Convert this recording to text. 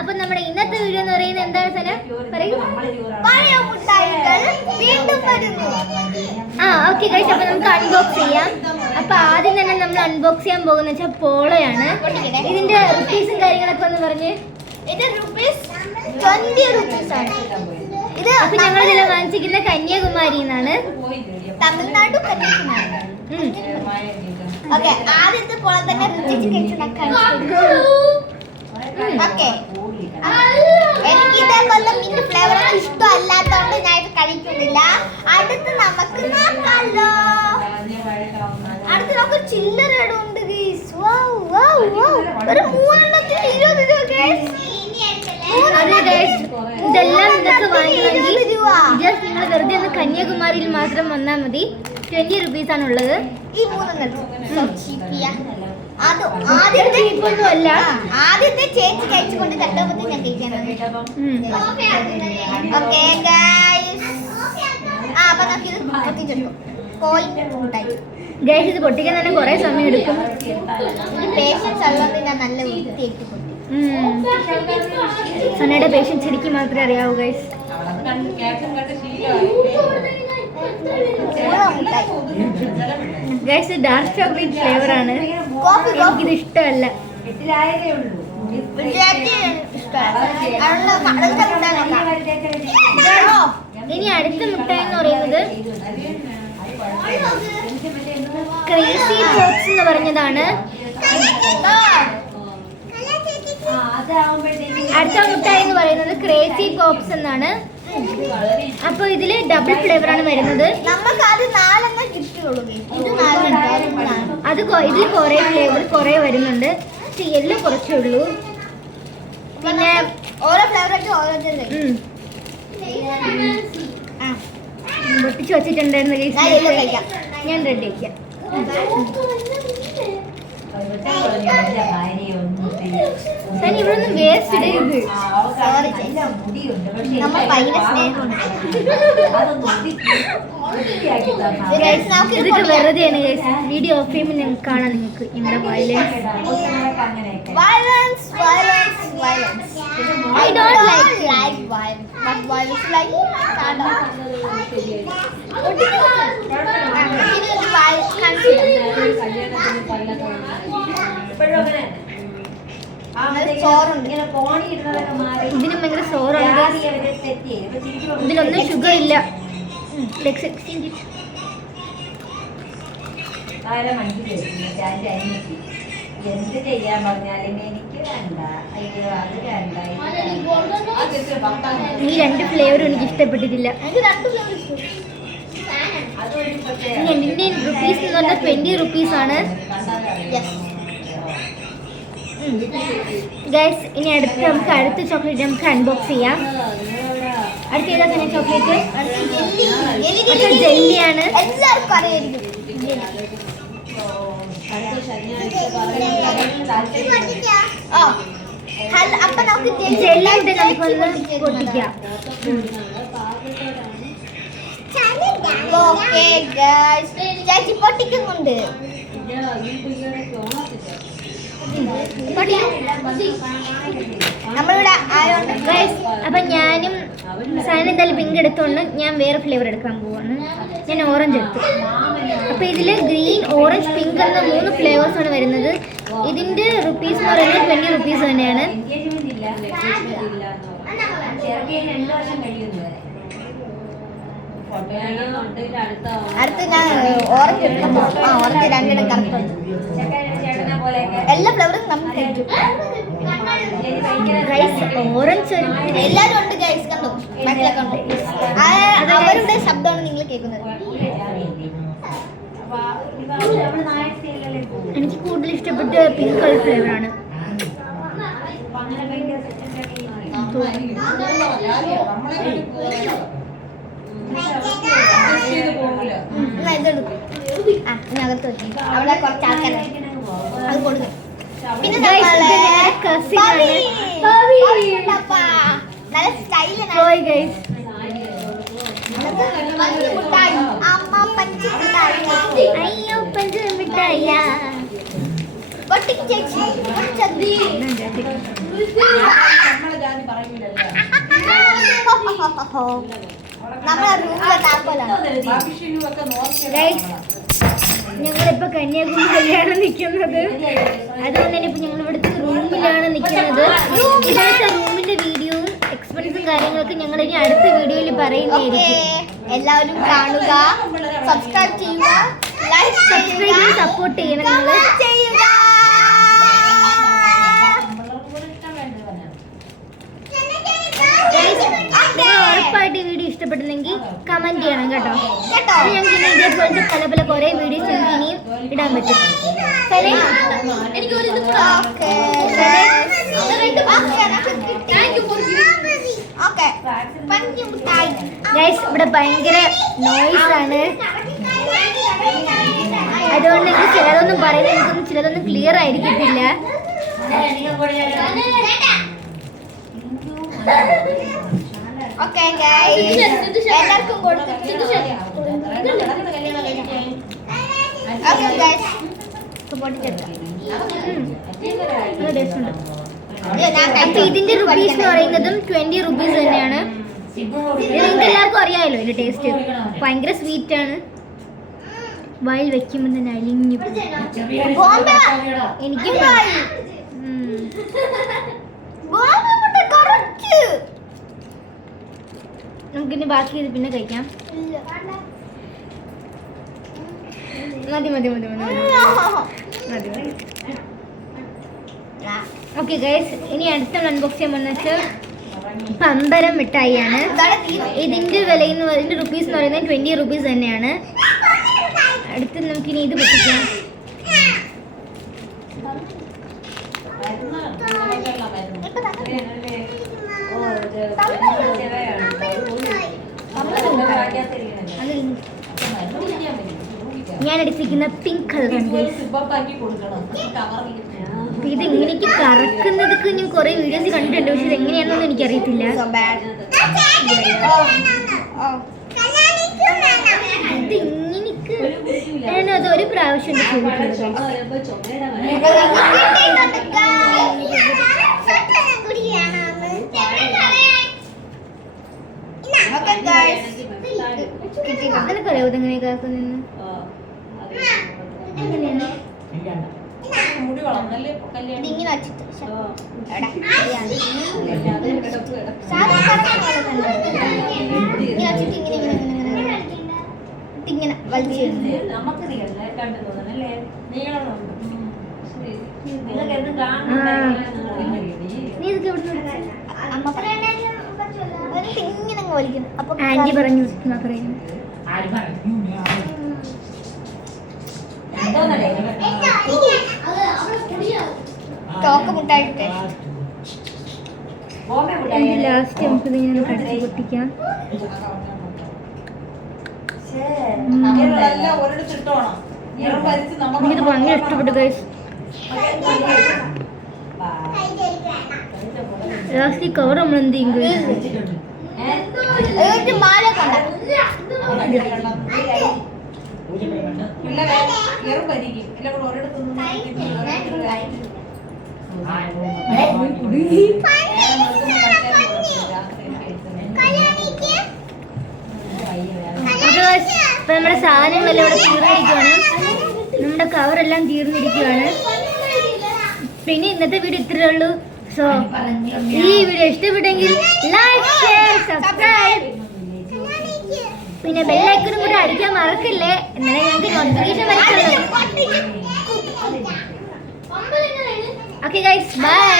അപ്പൊ നമ്മുടെ ഇന്നത്തെ വീഡിയോ എന്ന് പറയുന്നത് എന്താണ് സന? പഴയ മുട്ടായികൾ വീണ്ടും വരുന്നു. ഓക്കെ ഗൈസ്, അപ്പൊ നമുക്ക് അൺബോക്സ് ചെയ്യാം. അപ്പൊ ആദ്യം തന്നെ നമ്മൾ അൺബോക്സ് ചെയ്യാൻ പോകുന്ന വെച്ചാൽ പോളോയാണ്. ഇതിന്റെ റുപ്പീസും കാര്യങ്ങളൊക്കെ ഒന്ന് പറഞ്ഞ്. ഇത് ₹20 ആണ്. ഇത് അപ്പൊ ഞങ്ങൾ ഇതിൽ വാങ്ങിച്ചിരിക്കുന്ന കന്യാകുമാരി എന്നാണ്, തമിഴ്നാട് കന്യാകുമാരി. ഓക്കെ, ആദ്യത്തെ പോലെ തന്നെ ഓക്കെ. എനിക്ക് ഇതേപോലെ മിന്റ് ഫ്ലേവർ ഇഷ്ടമല്ലാത്തതുകൊണ്ട് ഞാൻ ഇത് കഴിക്കുന്നില്ല. അടുത്ത് നമുക്ക് നോക്കാമല്ലോ. അടുത്ത് നമുക്ക് ചില്ലറ ഉണ്ട്. ഒരു 3 20 രൂപ. ഇതെല്ലാം ഇതൊക്കെ വാങ്ങിക്കണമെങ്കിൽ ജസ്റ്റ് നിങ്ങൾ വെറുതെ ഒന്ന് കന്യാകുമാരിയിൽ മാത്രം വന്നാൽ മതി. 20 റുപ്പീസ് ആണ് ഉള്ളത്. ഈ 3 ആദ്യത്തെ ചേച്ചി കഴിച്ചുകൊണ്ട് തട്ടപ്പത്തി ഞാൻ കഴിക്കാനാണ്. ഓക്കെ ഗൈസ്, അപ്പൊ നമുക്കിത് പൊട്ടിച്ചെടുക്കും. ഗൈസ്, ഇത് പൊട്ടിക്കാൻ തന്നെ കുറെ സമയം എടുക്കും. പേഷ്യൻസ് ഉള്ളത് ഞാൻ നല്ല വൃത്തിയാക്കി പൊട്ടി. സനയുടെ പേഷ്യൻസ് എനിക്ക് മാത്രമേ അറിയാവൂ guys. Guys, dark chocolate flavour ആണ്. എനിക്കിത് ഇഷ്ടമല്ല. ഇനി അടുത്ത മിഠായി എന്ന് പറയുന്നത് ക്രേസി ബോക്സ് എന്ന് പറഞ്ഞതാണ്. അടുത്ത മിഠായി എന്ന് പറയുന്നത് ക്രേസി പോപ്സ് എന്നാണ്. അപ്പൊ ഇതില് ഡബിൾ ഫ്ലേവർ ആണ് വരുന്നത്. നമുക്ക് അത് 4 കിട്ടുള്ളൂ. അത് ഇതിൽ കുറെ ഫ്ലേവർ കുറെ വരുന്നുണ്ട്. യെല്ലോ കുറച്ചേ ഉള്ളൂ. പിന്നെ ഓരോ ഫ്ലേവറായിട്ട് ഓരോ പൊട്ടിച്ച് വെച്ചിട്ടുണ്ടായിരുന്നു. ഞാൻ റെഡി ആക്കാം. ഇവിടെ ഒന്നും വേസ്റ്റ് ഇടരുത്. ഇതൊക്കെ വെറുതെയാണ്. വീഡിയോ ഓഫ് ചെയ്യുമ്പോൾ ഞങ്ങൾക്ക് കാണാം. നിങ്ങൾക്ക് ഞങ്ങളുടെ violence. I don't like violence, but violence like ഇതിന് ഭയങ്കര സോറുണ്ട്. ഇതിലൊന്നും ഷുഗർ ഇല്ല. എന്ത് ചെയ്യാൻ പറഞ്ഞാലും എനിക്ക് വേണ്ട. ഈ 2 ഫ്ലേവറും എനിക്ക് ഇഷ്ടപ്പെട്ടിട്ടില്ല. ഇന്ത്യൻ റുപ്പീസ് എന്ന് പറഞ്ഞാൽ 20 റുപ്പീസ് ആണ് ഗൈസ്. ഇനി നമുക്ക് അടുത്ത ചോക്ലേറ്റ് നമുക്ക് അൺബോക്സ് ചെയ്യാം. അടുത്ത ഏതാ തന്നെ ചോക്ലേറ്റ്? ജെല്ലിയാണ്. എല്ലാവർക്കും അറിയായിരിക്കും. അപ്പൊ നമുക്ക് ജെല്ലി ഉണ്ട്. നമുക്കൊന്ന് പൊട്ടിക്കാം. ഓക്കെ ഗൈസ്, ചേച്ചി പൊട്ടിക്കുന്നുണ്ട്. നമ്മളിവിടെ ഗൈസ്, അപ്പൊ ഞാനും സാധനം എന്തായാലും പിങ്ക് എടുത്തോണ്ട് ഞാൻ വേറെ ഫ്ലേവർ എടുക്കാൻ പോവാണ്. ഞാൻ ഓറഞ്ച് എടുത്തു. അപ്പൊ ഇതില് ഗ്രീൻ, ഓറഞ്ച്, പിങ്ക് എന്ന 3 ഫ്ലേവേഴ്സ് ആണ് വരുന്നത്. ഇതിന്റെ റുപ്പീസ് എന്ന് പറയുന്നത് 20 റുപ്പീസ് തന്നെയാണ്. അടുത്ത് ഞാൻ ഓറഞ്ച് എടുക്കാൻ പോകും. Orange 2 correct. എല്ലാ ഫ്ലേവറും നമുക്ക് കഴിക്കും. ഓറഞ്ച് എല്ലാവരും ഉണ്ട് ഗൈസ്, കണ്ടോ? ബാക്കിലൊക്കെ ഉണ്ട്. അവരുടെ ശബ്ദമാണ് നിങ്ങൾ കേൾക്കുന്നത്. എനിക്ക് കൂടുതൽ ഇഷ്ടപ്പെട്ട പിങ്ക് കളർ ഫ്ലേവർ ആണ്. അകത്ത് വെക്കും. അവിടെ കുറച്ച് ആൾക്കാർ അത് കൊടുക്കും. പിന്നെ നല്ല സ്റ്റൈലാണ്. അയ്യോ, പഞ്ച് മിഠായി. പൊട്ടിക്ക് ചേച്ചി പൊട്ടിച്ചതി. നമ്മളെ റൂമിലെ താക്കോലാണ്. ഞങ്ങളിപ്പോ കന്യാകുമാരി കല്യാണം നിൽക്കുന്നത്, അതുകൊണ്ട് തന്നെ ഇപ്പൊ ഞങ്ങൾ ഇവിടുത്തെ റൂമിലാണ് നിൽക്കുന്നത്. ഇവിടുത്തെ റൂമിന്റെ വീഡിയോയും എക്സ്പെൻസും കാര്യങ്ങളൊക്കെ ഞങ്ങൾ ഇനി അടുത്ത വീഡിയോയിൽ പറയുന്നതായിരിക്കും. എല്ലാവരും കാണുക, സബ്സ്ക്രൈബ് ചെയ്യുക, ലൈക്ക് സബ്സ്ക്രൈബ് സപ്പോർട്ട് ചെയ്യണം നിങ്ങൾ. ചെയ്യുക. നിങ്ങൾ ഉറപ്പായിട്ട് ഈ വീഡിയോ ഇഷ്ടപ്പെട്ടില്ലെങ്കിൽ കമന്റ് ചെയ്യണം കേട്ടോ. ഞങ്ങൾക്ക് ഇനി ഇതേപോലത്തെ പല പല കുറേ വീഡിയോസ് ഞങ്ങൾക്ക് ഇനിയും ഇടാൻ പറ്റും. ഗൈസ് ഇവിടെ ഭയങ്കര നോയ്സ് ആണ്, അതുകൊണ്ട് എനിക്ക് ചിലതൊന്നും പറയുന്നത് എനിക്കൊന്നും ചിലതൊന്നും ക്ലിയർ ആയിരിക്കത്തില്ല. എല്ലാവർക്കും കൊടുത്തിട്ട് അപ്പൊ ഇതിന്റെ റുപ്പീസ് എന്ന് പറയുന്നതും 20 റുപ്പീസ് തന്നെയാണ്. നിങ്ങൾക്ക് എല്ലാവർക്കും അറിയാമല്ലോ ഇതിന്റെ ടേസ്റ്റ് ഭയങ്കര സ്വീറ്റ് ആണ്. വായിൽ വെക്കുമ്പോൾ തന്നെ അലിഞ്ഞു. എനിക്ക് നമുക്കിനി ബാക്കി ഇത് പിന്നെ കഴിക്കാം. മതി മതി മതി മതി മതി മതി. ഓക്കെ ഗൈസ്, ഇനി അടുത്ത അൺബോക്സ് ചെയ്യാൻ വന്നിട്ട് പമ്പരം മിഠായിയാണ്. ഇതിന്റെ വില എന്ന് പറയുന്നത് റുപ്പീസ് എന്ന് പറയുന്നത് 20 റുപ്പീസ് തന്നെയാണ്. അടുത്ത് നമുക്കിനി ഇത് പൊട്ടിക്കാം. ഞാൻ എടുത്തിരിക്കുന്ന പിങ്ക് കളറാണ്. ഇത് ഇങ്ങനെയൊക്കെ കറക്കുന്നതൊക്കെ ഞാൻ കുറെ വീഡിയോസ് കണ്ടിട്ടുണ്ട്, പക്ഷെ ഇത് എങ്ങനെയാണെന്നൊന്നും എനിക്കറിയത്തില്ല. ഇത് ഇങ്ങനെയൊക്കെ ഞാനത് ഒരു പ്രാവശ്യം നിനക്കറിയാവോ ഇതെങ്ങനെ കാക്കുന്നെന്ന്? എങ്ങനെയാണ് ഇങ്ങനെ വെച്ചിട്ട് ഇങ്ങനെ വലിച്ചു നീ ഇതൊക്കെ എവിടെ ഇങ്ങനെ വലിക്കുന്നു. അപ്പൊ ആന്റി പറഞ്ഞു പറയുന്നു. ചോക്ക് മുട്ടായിട്ട് ലാസ്റ്റ് നമുക്ക് ഇതിങ്ങനെ കടിച്ച് പൊട്ടിക്കാം. എനിക്കിത് ഭയങ്കര ഇഷ്ടപ്പെട്ടു ഗൈസ്. ലാസ്റ്റ് ഈ കവർ നമ്മൾ എന്ത് ചെയ്യും ഗൈസ്? മാല ഇപ്പൊ നമ്മുടെ സാധനങ്ങളെല്ലാം ഇവിടെ തീർന്നിരിക്കുകയാണ്. നമ്മുടെ കവറെല്ലാം തീർന്നിരിക്കുകയാണ്. പിന്നെ ഇന്നത്തെ വീഡിയോ ഇത്രയേ ഉള്ളൂ. സോ ഈ വീഡിയോ ഇഷ്ടപ്പെട്ടെങ്കിൽ ലൈക്ക്, ഷെയർ, സബ്സ്ക്രൈബ്, പിന്നെ ബെല്ലൈക്കണും കൂടെ അടിക്കാൻ മറക്കല്ലേ, എന്നാലേ ഞങ്ങൾക്ക് നോട്ടിഫിക്കേഷൻ വരത്തുള്ളൂ. Okay guys, by.